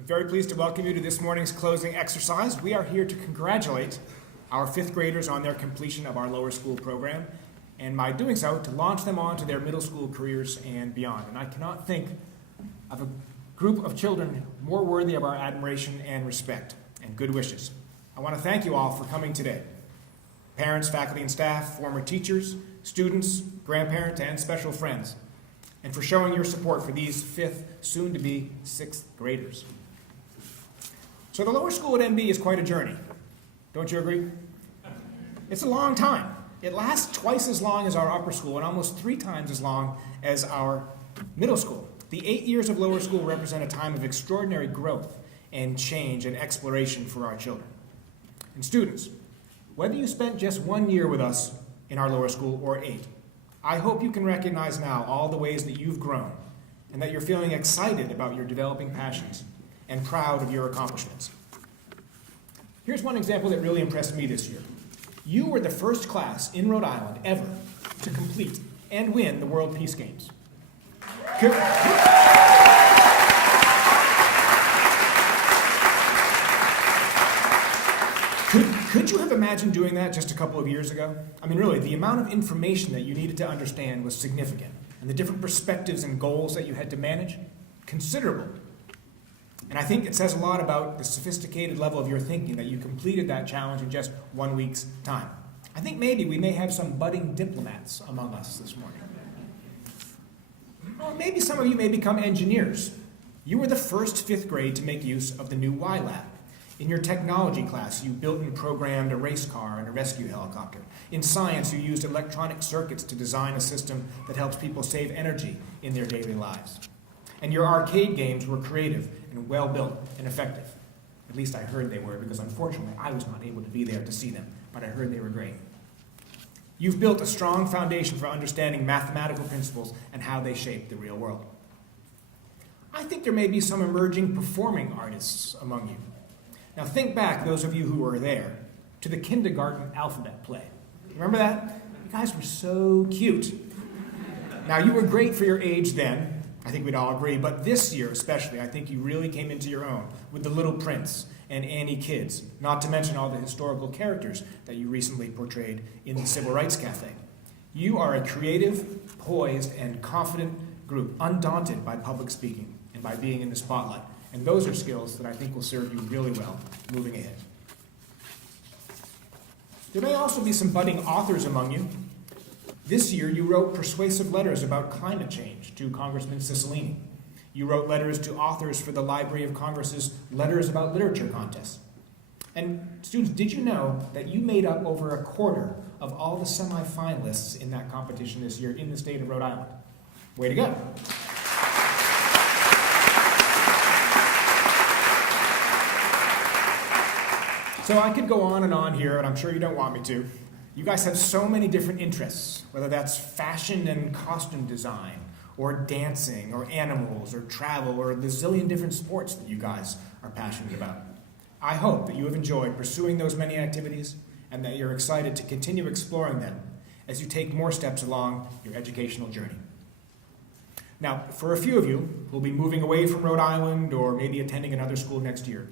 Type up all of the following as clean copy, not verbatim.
I'm very pleased to welcome you to this morning's closing exercise. We are here to congratulate our fifth graders on their completion of our lower school program, and by doing so, to launch them on to their middle school careers and beyond. And I cannot think of a group of children more worthy of our admiration and respect and good wishes. I want to thank you all for coming today. Parents, faculty and staff, former teachers, students, grandparents, and special friends, and for showing your support for these fifth, soon-to-be sixth graders. So the lower school at MB is quite a journey. Don't you agree? It's a long time. It lasts twice as long as our upper school and almost 3 times as long as our middle school. The 8 years of lower school represent a time of extraordinary growth and change and exploration for our children. And students, whether you spent just 1 year with us in our lower school or 8, I hope you can recognize now all the ways that you've grown and that you're feeling excited about your developing passions and proud of your accomplishments. Here's one example that really impressed me this year. You were the first class in Rhode Island ever to complete and win the World Peace Games. Could you have imagined doing that just a couple of years ago? I mean, really, the amount of information that you needed to understand was significant, and the different perspectives and goals that you had to manage, considerable. And I think it says a lot about the sophisticated level of your thinking that you completed that challenge in just 1 week's time. I think maybe we may have some budding diplomats among us this morning. Or maybe some of you may become engineers. You were the first fifth grade to make use of the new Y Lab. In your technology class, you built and programmed a race car and a rescue helicopter. In science, you used electronic circuits to design a system that helps people save energy in their daily lives. And your arcade games were creative and well-built and effective. At least I heard they were, because unfortunately I was not able to be there to see them, but I heard they were great. You've built a strong foundation for understanding mathematical principles and how they shape the real world. I think there may be some emerging performing artists among you. Now think back, those of you who were there, to the kindergarten alphabet play. Remember that? You guys were so cute. Now you were great for your age then, I think we'd all agree, but this year especially, I think you really came into your own with The Little Prince and Annie Kids, not to mention all the historical characters that you recently portrayed in the Civil Rights Cafe. You are a creative, poised, and confident group, undaunted by public speaking and by being in the spotlight. And those are skills that I think will serve you really well moving ahead. There may also be some budding authors among you. This year, you wrote persuasive letters about climate change to Congressman Cicilline. You wrote letters to authors for the Library of Congress's Letters About Literature contest. And students, did you know that you made up over a quarter of all the semi-finalists in that competition this year in the state of Rhode Island? Way to go. So I could go on and on here, and I'm sure you don't want me to. You guys have so many different interests, whether that's fashion and costume design, or dancing, or animals, or travel, or the zillion different sports that you guys are passionate about. I hope that you have enjoyed pursuing those many activities and that you're excited to continue exploring them as you take more steps along your educational journey. Now, for a few of you who will be moving away from Rhode Island or maybe attending another school next year,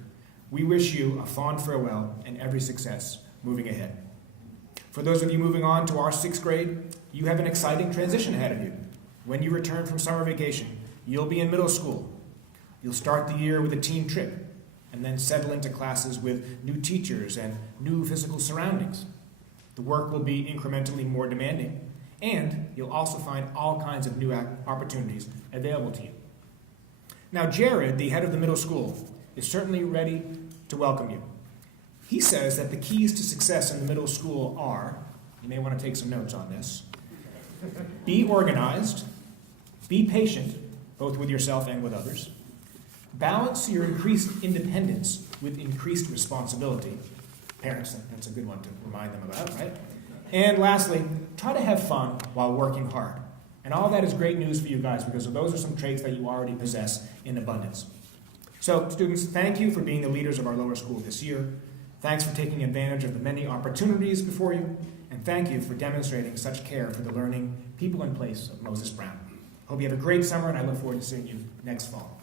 we wish you a fond farewell and every success moving ahead. For those of you moving on to our 6th grade, you have an exciting transition ahead of you. When you return from summer vacation, you'll be in middle school. You'll start the year with a team trip and then settle into classes with new teachers and new physical surroundings. The work will be incrementally more demanding, and you'll also find all kinds of new opportunities available to you. Now, Jared, the head of the middle school, is certainly ready to welcome you. He says that the keys to success in the middle school are, you may want to take some notes on this, be organized, be patient, both with yourself and with others, balance your increased independence with increased responsibility. Parents, that's a good one to remind them about, right? And lastly, try to have fun while working hard. And all that is great news for you guys because those are some traits that you already possess in abundance. So, students, thank you for being the leaders of our lower school this year. Thanks for taking advantage of the many opportunities before you, and thank you for demonstrating such care for the learning, people, and place of Moses Brown. Hope you have a great summer, and I look forward to seeing you next fall.